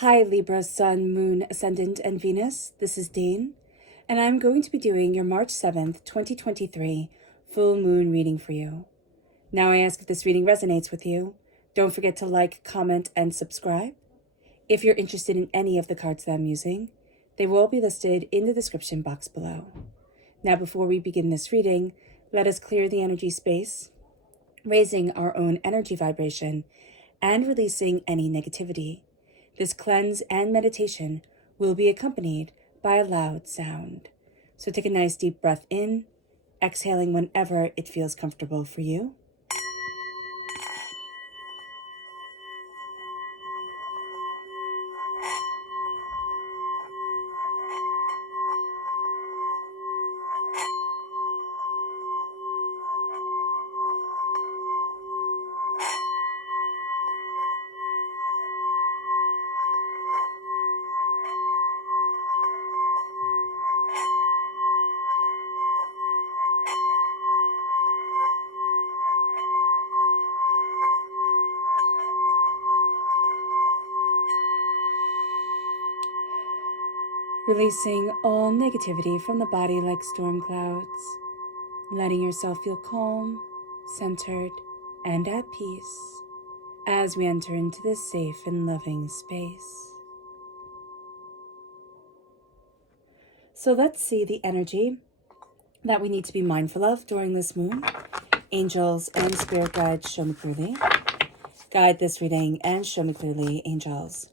Hi Libra, Sun, Moon, Ascendant, and Venus. This is Dane, and I'm going to be doing your March 7th, 2023 full moon reading for you. Now I ask if this reading resonates with you. Don't forget to like, comment, and subscribe. If you're interested in any of the cards that I'm using, they will all be listed in the description box below. Now before we begin this reading, let us clear the energy space, raising our own energy vibration and releasing any negativity. This cleanse and meditation will be accompanied by a loud sound. So take a nice deep breath in, exhaling whenever it feels comfortable for you. Releasing all negativity from the body like storm clouds, letting yourself feel calm, centered, and at peace as we enter into this safe and loving space. So let's see the energy that we need to be mindful of during this moon. Angels and spirit guides, show me clearly. Guide this reading and show me clearly, angels.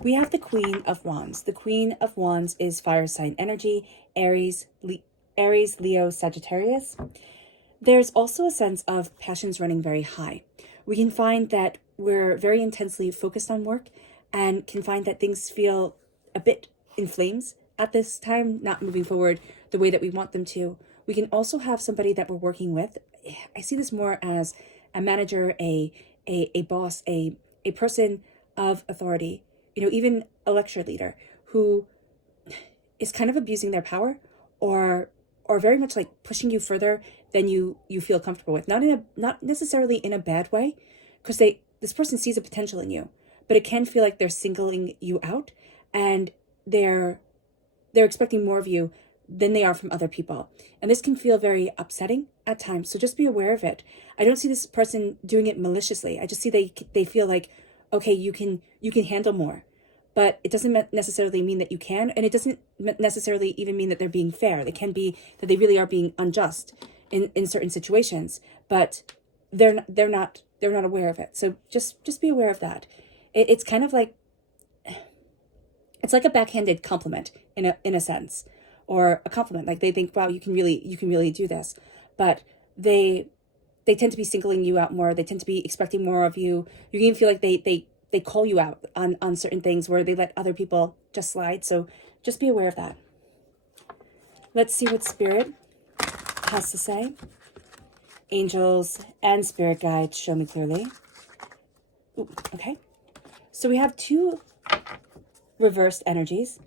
We have the Queen of Wands. The Queen of Wands is fire sign energy, Aries, Leo, Sagittarius. There's also a sense of passions running very high. We can find that we're very intensely focused on work and can find that things feel a bit in flames at this time, not moving forward the way that we want them to. We can also have somebody that we're working with. I see this more as a manager, a boss, a person of authority, even a lecture leader who is kind of abusing their power or very much like pushing you further than you feel comfortable with. Not necessarily in a bad way, because this person sees a potential in you, but it can feel like they're singling you out and they're expecting more of you than they are from other people. And this can feel very upsetting at times. So just be aware of it. I don't see this person doing it maliciously. I just see they feel like, okay, you can handle more. But it doesn't necessarily mean that you can, and it doesn't necessarily even mean that they're being fair. It can be that they really are being unjust in certain situations, but they're not aware of it. So just be aware of that. It's kind of like, it's like a backhanded compliment in a sense, or a compliment. Like they think, wow, you can really do this, but they tend to be singling you out more. They tend to be expecting more of you. You can feel like they call you out on certain things where they let other people just slide. So just be aware of that. Let's see what Spirit has to say. Angels and spirit guides, show me clearly. Ooh, okay. So we have two reversed energies.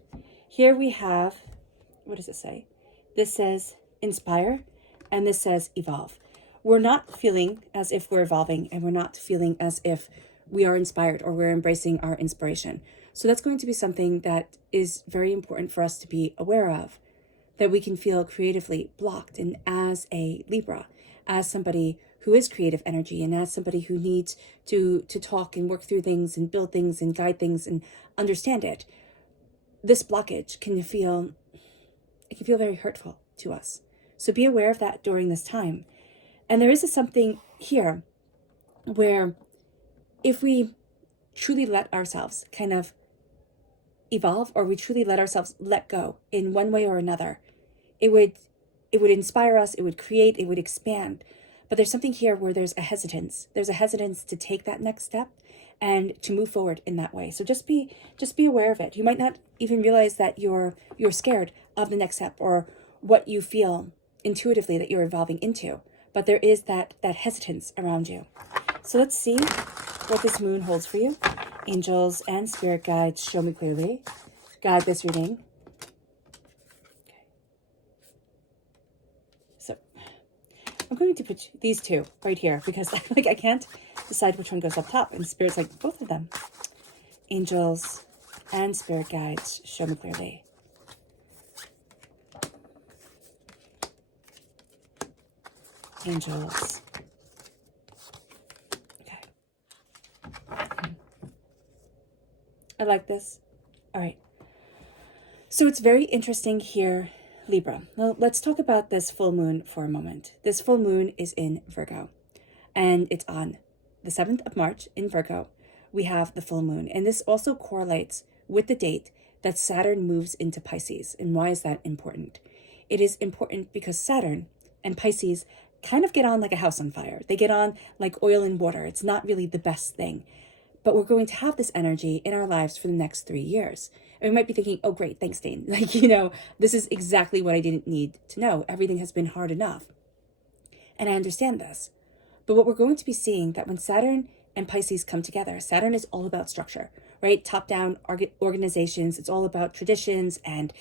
Here we have, what does it say? This says inspire, and this says evolve. We're not feeling as if we're evolving, and we're not feeling as if we are inspired or we're embracing our inspiration. So that's going to be something that is very important for us to be aware of, that we can feel creatively blocked. And as a Libra, as somebody who is creative energy, and as somebody who needs to talk and work through things and build things and guide things and understand it, this blockage can feel very hurtful to us. So be aware of that during this time. And there is something here where if we truly let ourselves kind of evolve, or we truly let ourselves let go in one way or another, it would inspire us, it would create, it would expand. But there's something here where there's a hesitance. There's a hesitance to take that next step and to move forward in that way. So just be aware of it. You might not even realize that you're scared of the next step or what you feel intuitively that you're evolving into. But there is that hesitance around you. So let's see what this moon holds for you. Angels and spirit guides, show me clearly. Guide this reading. Okay. So I'm going to put these two right here because I can't decide which one goes up top, and Spirit's like both of them. Angels and spirit guides, show me clearly. Angels. Okay. I like this. All right. So it's very interesting here, Libra. Well, let's talk about this full moon for a moment. This full moon is in Virgo, and it's on the 7th of March in Virgo. We have the full moon, and this also correlates with the date that Saturn moves into Pisces. And why is that important? It is important because Saturn and Pisces kind of get on like a house on fire. They get on like oil and water. It's not really the best thing. But we're going to have this energy in our lives for the next 3 years. And we might be thinking, oh, great, thanks, Dane. Like, this is exactly what I didn't need to know. Everything has been hard enough. And I understand this. But what we're going to be seeing that when Saturn and Pisces come together, Saturn is all about structure, right? Top-down organizations. It's all about traditions and,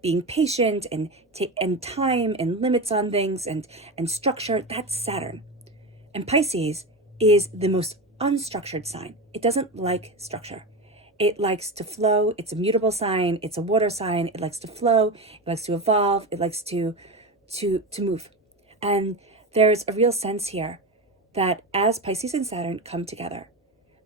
being patient and time and limits on things and structure. That's Saturn. And Pisces is the most unstructured sign. It doesn't like structure. It likes to flow. It's a mutable sign. It's a water sign. It likes to flow. It likes to evolve. It likes to move. And there's a real sense here that as Pisces and Saturn come together,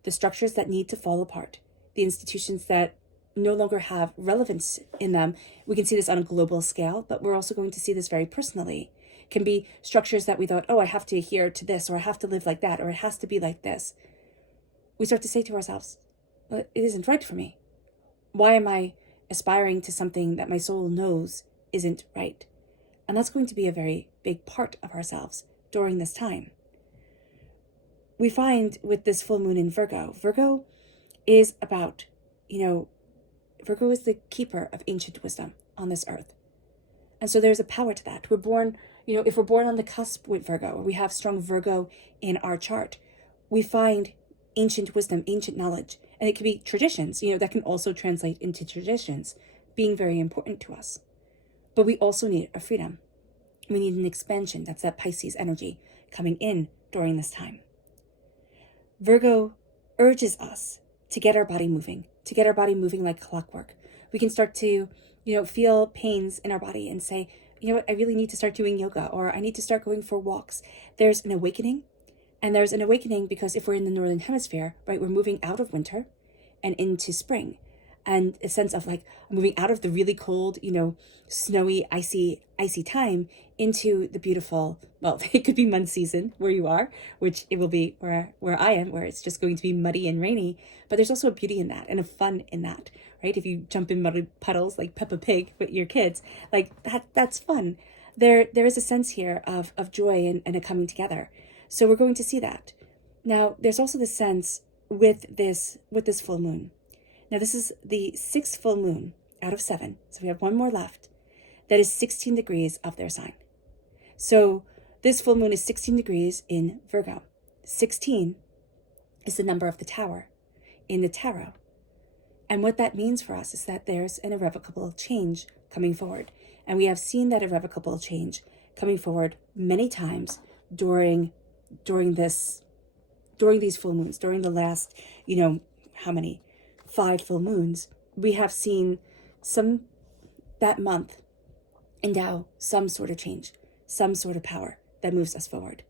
the structures that need to fall apart, the institutions that no longer have relevance in them, we can see this on a global scale, but we're also going to see this very personally. Can be structures that we thought, oh, I have to adhere to this, or I have to live like that, or it has to be like this. We start to say to ourselves, well, it isn't right for me. Why am I aspiring to something that my soul knows isn't right? And that's going to be a very big part of ourselves during this time. We find with this full moon in Virgo is about, Virgo is the keeper of ancient wisdom on this earth. And so there's a power to that. We're born, if we're born on the cusp with Virgo, or we have strong Virgo in our chart, we find ancient wisdom, ancient knowledge. And it can be traditions, that can also translate into traditions being very important to us. But we also need a freedom. We need an expansion. That's that Pisces energy coming in during this time. Virgo urges us to get our body moving, like clockwork. We can start to, feel pains in our body and say, I really need to start doing yoga, or I need to start going for walks. There's an awakening. And there's an awakening because if we're in the Northern Hemisphere, right, we're moving out of winter and into spring. And a sense of like moving out of the really cold, snowy, icy time into the beautiful, well, it could be mud season where you are, which it will be where I am, where it's just going to be muddy and rainy. But there's also a beauty in that and a fun in that, right? If you jump in muddy puddles like Peppa Pig with your kids, like that's fun. There is a sense here of joy and a coming together. So we're going to see that. Now, there's also the sense with this full moon. Now, this is the 6th full moon out of 7. So we have one more left. That is 16 degrees of their sign. So this full moon is 16 degrees in Virgo. 16 is the number of the tower in the tarot. And what that means for us is that there's an irrevocable change coming forward. And we have seen that irrevocable change coming forward many times during these full moons, during the last, how many? 5 full moons. We have seen that month endow some sort of change, some sort of power that moves us forward.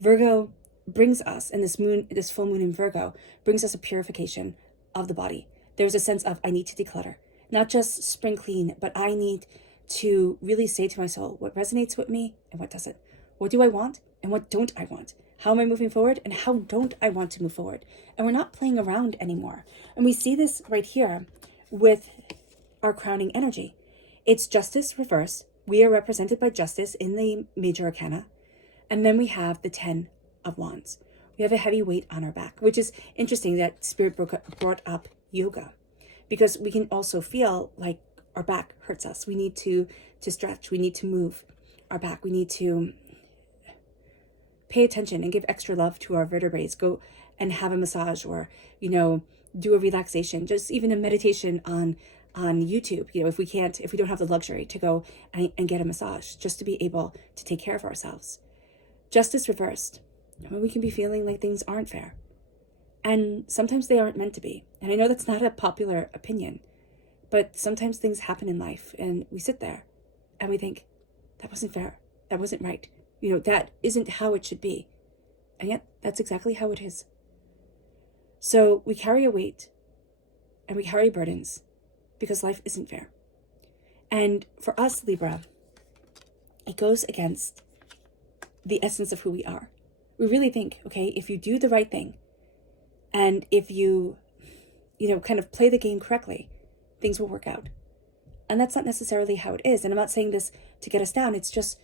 Virgo brings us, and this full moon in Virgo brings us a purification of the body. There's a sense of, I need to declutter, not just spring clean, but I need to really say to my soul what resonates with me and what doesn't. What do I want and what don't I want? How am I moving forward and how don't I want to move forward? And we're not playing around anymore. And we see this right here with our crowning energy. It's justice reverse. We are represented by justice in the major arcana. And then we have the 10 of Wands. We have a heavy weight on our back, which is interesting that Spirit brought up yoga, because we can also feel like our back hurts us. We need to stretch. We need to move our back. We need to pay attention and give extra love to our vertebrae. Go and have a massage, or, do a relaxation, just even a meditation on YouTube. If we don't have the luxury to go and get a massage, just to be able to take care of ourselves. Justice reversed. We can be feeling like things aren't fair. And sometimes they aren't meant to be. And I know that's not a popular opinion, but sometimes things happen in life and we sit there and we think, that wasn't fair. That wasn't right. That isn't how it should be. And yet that's exactly how it is. So we carry a weight and we carry burdens because life isn't fair. And for us, Libra, it goes against the essence of who we are. We really think, okay, if you do the right thing and if you, kind of play the game correctly, things will work out. And that's not necessarily how it is. And I'm not saying this to get us down. It's just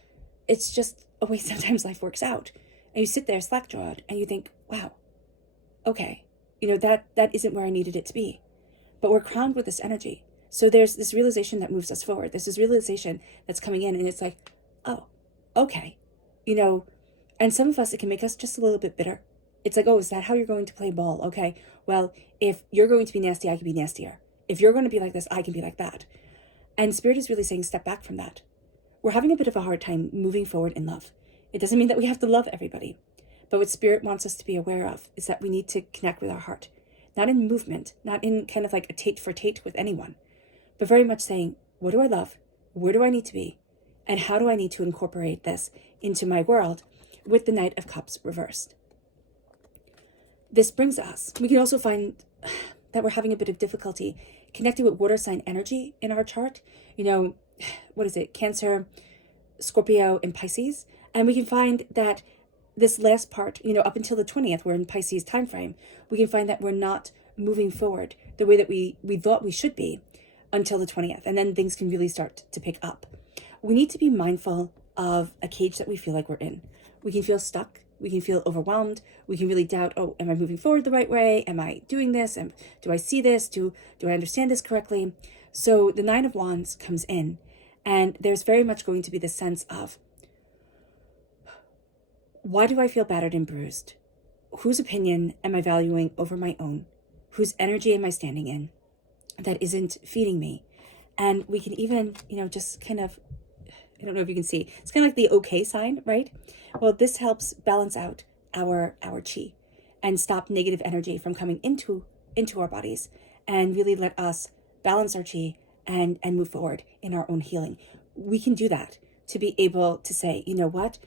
a way sometimes life works out. And you sit there slack-jawed and you think, wow, okay, that isn't where I needed it to be. But we're crowned with this energy. So there's this realization that moves us forward. There's this realization that's coming in and it's like, oh, okay. And some of us, it can make us just a little bit bitter. It's like, oh, is that how you're going to play ball? Okay, well, if you're going to be nasty, I can be nastier. If you're going to be like this, I can be like that. And Spirit is really saying, step back from that. We're having a bit of a hard time moving forward in love. It doesn't mean that we have to love everybody. But what Spirit wants us to be aware of is that we need to connect with our heart. Not in movement, not in kind of like a tate for tate with anyone, but very much saying, what do I love? Where do I need to be? And how do I need to incorporate this into my world with the Knight of Cups reversed? This brings us, we can also find that we're having a bit of difficulty connecting with water sign energy in our chart. What is it? Cancer, Scorpio, and Pisces. And we can find that this last part, up until the 20th, we're in Pisces time frame. We can find that we're not moving forward the way that we thought we should be until the 20th. And then things can really start to pick up. We need to be mindful of a cage that we feel like we're in. We can feel stuck. We can feel overwhelmed. We can really doubt, oh, am I moving forward the right way? Am I doing this? Do I see this? Do I understand this correctly? So the Nine of Wands comes in, and there's very much going to be this sense of, why do I feel battered and bruised? Whose opinion am I valuing over my own? Whose energy am I standing in that isn't feeding me? And we can even, just kind of, I don't know if you can see, it's kind of like the okay sign, right? Well, this helps balance out our chi and stop negative energy from coming into our bodies and really let us balance our chi and move forward in our own healing. We can do that to be able to say, you know what?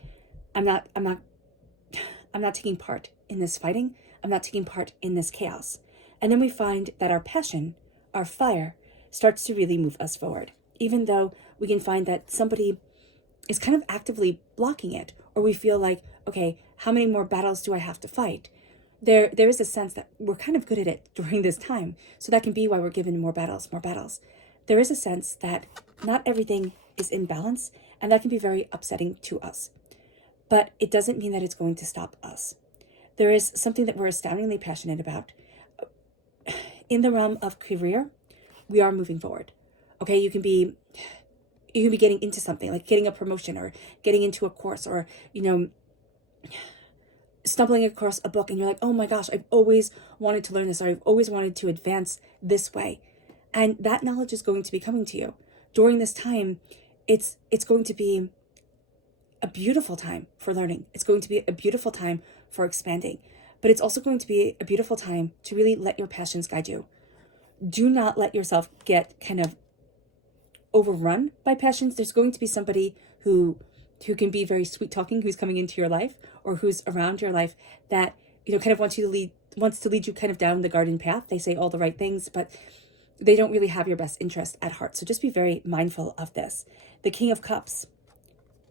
I'm not taking part in this fighting. I'm not taking part in this chaos. And then we find that our passion, our fire, starts to really move us forward. Even though we can find that somebody is kind of actively blocking it, or we feel like, okay, how many more battles do I have to fight? There is a sense that we're kind of good at it during this time. So that can be why we're given more battles. There is a sense that not everything is in balance, and that can be very upsetting to us. But it doesn't mean that it's going to stop us. There is something that we're astoundingly passionate about. In the realm of career, we are moving forward. Okay, you can be getting into something, like getting a promotion or getting into a course, or, stumbling across a book and you're like, oh my gosh, I've always wanted to learn this, or I've always wanted to advance this way. And that knowledge is going to be coming to you. During this time, it's going to be a beautiful time for learning. It's going to be a beautiful time for expanding. But it's also going to be a beautiful time to really let your passions guide you. Do not let yourself get kind of overrun by passions. There's going to be somebody who can be very sweet talking, who's coming into your life or who's around your life that, kind of wants to lead you kind of down the garden path. They say all the right things, but they don't really have your best interest at heart. So just be very mindful of this. The King of Cups,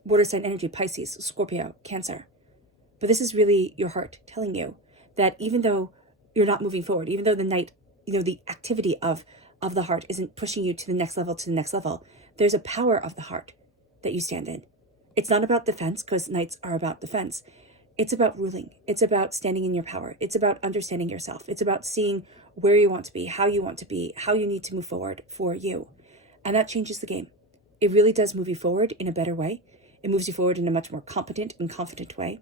water sign energy, Pisces, Scorpio, Cancer. But this is really your heart telling you that even though you're not moving forward, even though the Knight, the activity of the heart isn't pushing you to the next level, there's a power of the heart that you stand in. It's not about defense, because Knights are about defense. It's about ruling. It's about standing in your power. It's about understanding yourself. It's about seeing where you want to be, how you want to be, how you need to move forward for you. And that changes the game. It really does move you forward in a better way. It moves you forward in a much more competent and confident way.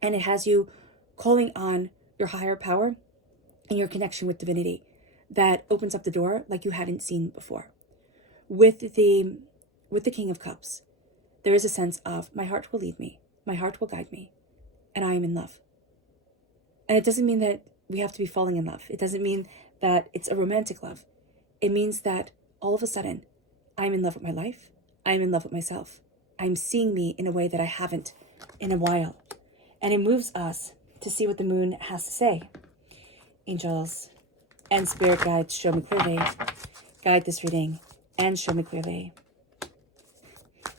And it has you calling on your higher power and your connection with divinity that opens up the door like you hadn't seen before. With the King of Cups, there is a sense of, my heart will lead me, my heart will guide me, and I am in love. And it doesn't mean that we have to be falling in love. It doesn't mean that it's a romantic love. It means that all of a sudden, I'm in love with my life. I'm in love with myself. I'm seeing me in a way that I haven't in a while. And it moves us to see what the moon has to say. Angels and spirit guides, show me clearly. Guide this reading and show me clearly.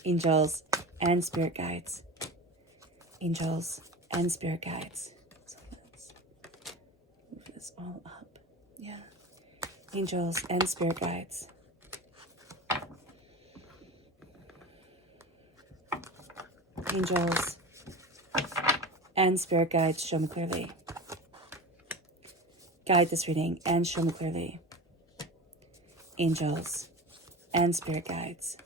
Angels and spirit guides. Angels and spirit guides. So let's move this all up. Yeah. Angels and spirit guides. Angels and spirit guides, show me clearly. Guide this reading and show me clearly. Angels and spirit guides.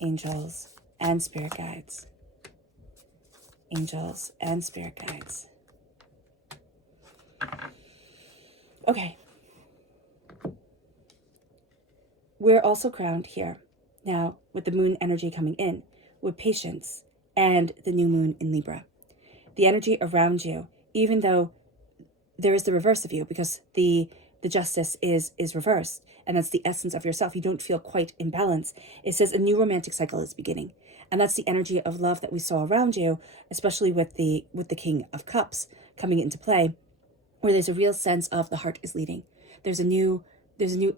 Angels and spirit guides. Angels and spirit guides. Okay. We're also crowned here now with the moon energy coming in, with patience and the new moon in Libra. The energy around you, even though there is the reverse of you, because the justice is reversed, and that's the essence of yourself. You don't feel quite in balance. It says a new romantic cycle is beginning. And that's the energy of love that we saw around you, especially with the King of Cups coming into play, where there's a real sense of the heart is leading. There's a new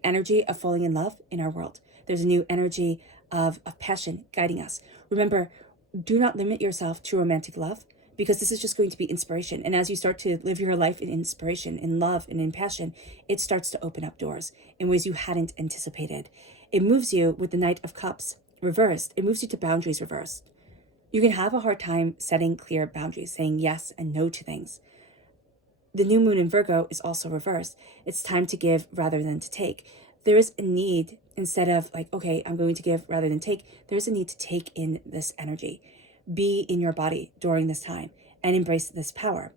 energy of falling in love in our world. There's a new energy of passion guiding us. Remember, do not limit yourself to romantic love, because this is just going to be inspiration. And as you start to live your life in inspiration, in love, and in passion, it starts to open up doors in ways you hadn't anticipated. It moves you with the Knight of Cups reversed. It moves you to boundaries reversed. You can have a hard time setting clear boundaries, saying yes and no to things. The new moon in Virgo is also reversed. It's time to give rather than to take. There is a need, instead of like, okay, I'm going to give rather than take, there's a need to take in this energy. Be in your body during this time and embrace this power.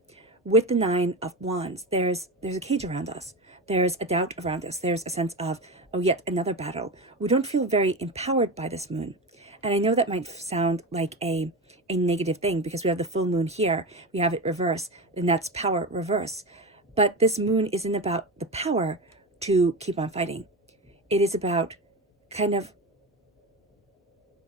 With the Nine of Wands, there's a cage around us. There's a doubt around us. There's a sense of, oh, yet another battle. We don't feel very empowered by this moon. And I know that might sound like a negative thing, because we have the full moon here. We have it reversed, and that's power reverse. But this moon isn't about the power to keep on fighting. It is about kind of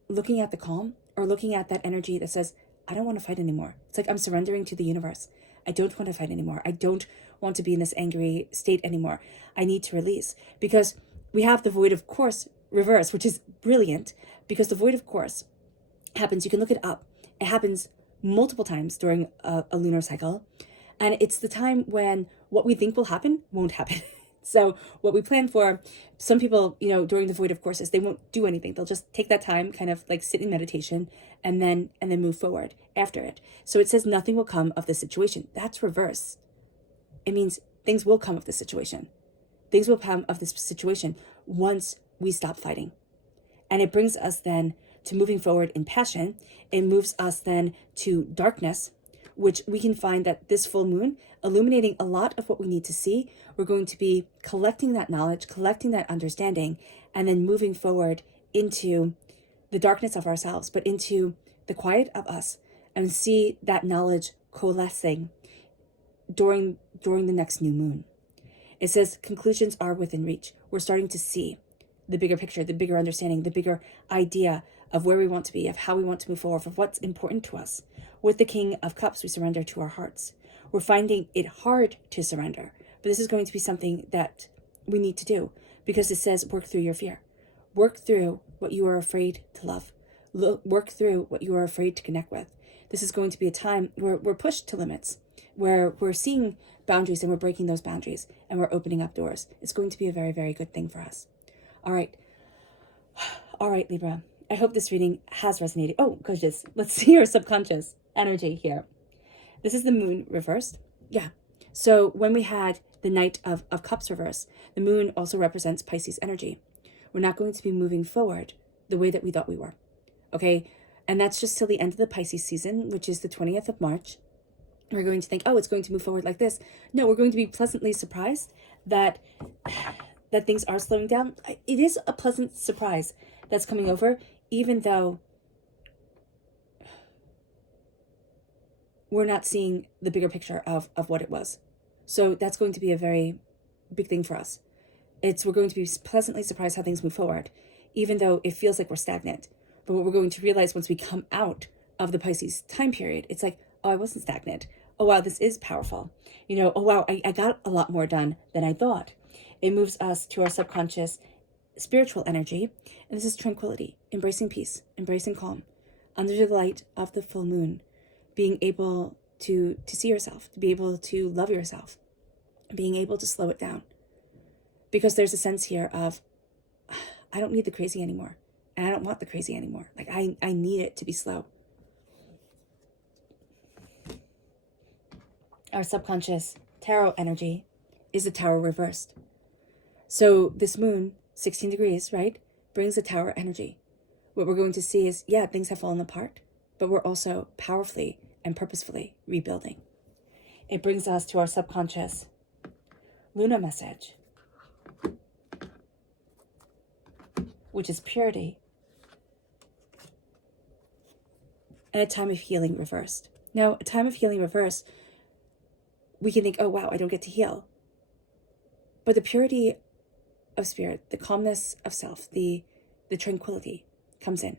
looking at the calm, or looking at that energy that says, I don't want to fight anymore. It's like I'm surrendering to the universe. I don't want to fight anymore. I don't want to be in this angry state anymore. I need to release. Because we have the Void of Course reverse, which is brilliant, because the Void of Course happens, you can look it up. It happens multiple times during a lunar cycle. And it's the time when what we think will happen won't happen. So what we plan for, some people, during the Void of Courses, they won't do anything. They'll just take that time, kind of like sit in meditation, and then move forward after it. So it says nothing will come of the situation. That's reverse. It means things will come of the situation. Things will come of this situation once we stop fighting. And it brings us then to moving forward in passion. It moves us then to darkness, which we can find that this full moon, illuminating a lot of what we need to see. We're going to be collecting that knowledge, collecting that understanding, and then moving forward into the darkness of ourselves, but into the quiet of us, and see that knowledge coalescing during the next new moon. It says conclusions are within reach. We're starting to see the bigger picture, the bigger understanding, the bigger idea of where we want to be, of how we want to move forward, of what's important to us. With the King of Cups, we surrender to our hearts. We're finding it hard to surrender, but this is going to be something that we need to do, because it says work through your fear. Work through what you are afraid to love. Work through what you are afraid to connect with. This is going to be a time where we're pushed to limits, where we're seeing boundaries and we're breaking those boundaries and we're opening up doors. It's going to be a very, very good thing for us. All right, Libra. I hope this reading has resonated. Oh, gorgeous. Let's see your subconscious energy here. This is the moon reversed. Yeah. So when we had the Knight of Cups reversed, the moon also represents Pisces energy. We're not going to be moving forward the way that we thought we were. Okay. And that's just till the end of the Pisces season, which is the 20th of March. We're going to think, oh, it's going to move forward like this. No, we're going to be pleasantly surprised that things are slowing down. It is a pleasant surprise that's coming over, even though we're not seeing the bigger picture of what it was. So that's going to be a very big thing for us. We're going to be pleasantly surprised how things move forward, even though it feels like we're stagnant. But what we're going to realize once we come out of the Pisces time period, it's like, oh, I wasn't stagnant. Oh, wow, this is powerful. Oh, wow, I got a lot more done than I thought. It moves us to our subconscious spiritual energy. And this is tranquility, embracing peace, embracing calm, under the light of the full moon, being able to see yourself, to be able to love yourself, being able to slow it down. Because there's a sense here of, I don't need the crazy anymore. And I don't want the crazy anymore. Like, I need it to be slow. Our subconscious tarot energy is the tower reversed. So this moon, 16 degrees, right, brings the tower energy. What we're going to see is, yeah, things have fallen apart, but we're also powerfully and purposefully rebuilding. It brings us to our subconscious Luna message, which is purity and a time of healing reversed. Now, a time of healing reversed, we can think, oh, wow, I don't get to heal. But the purity of spirit, the calmness of self, the tranquility comes in.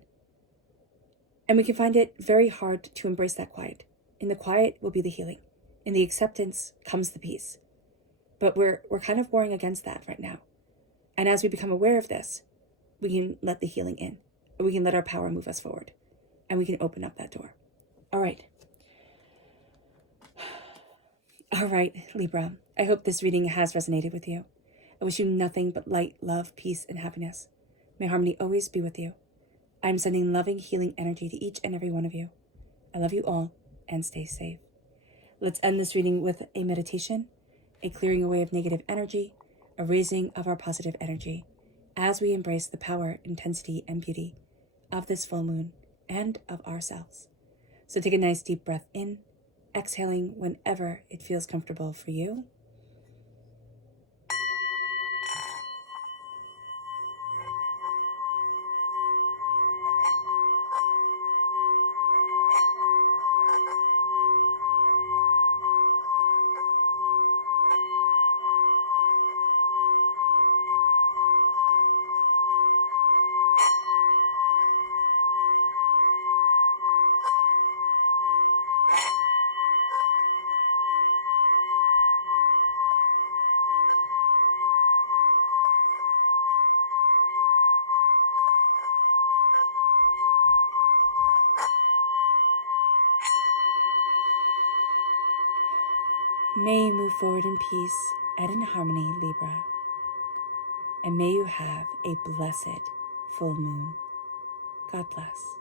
And we can find it very hard to embrace that quiet. In the quiet will be the healing. In the acceptance comes the peace. But we're kind of warring against that right now. And as we become aware of this, we can let the healing in. We can let our power move us forward. And we can open up that door. All right. All right, Libra. I hope this reading has resonated with you. I wish you nothing but light, love, peace, and happiness. May harmony always be with you. I'm sending loving, healing energy to each and every one of you. I love you all, and stay safe. Let's end this reading with a meditation, a clearing away of negative energy, a raising of our positive energy, as we embrace the power, intensity, and beauty of this full moon and of ourselves. So take a nice deep breath in, exhaling whenever it feels comfortable for you. May you move forward in peace and in harmony, Libra. And may you have a blessed full moon. God bless.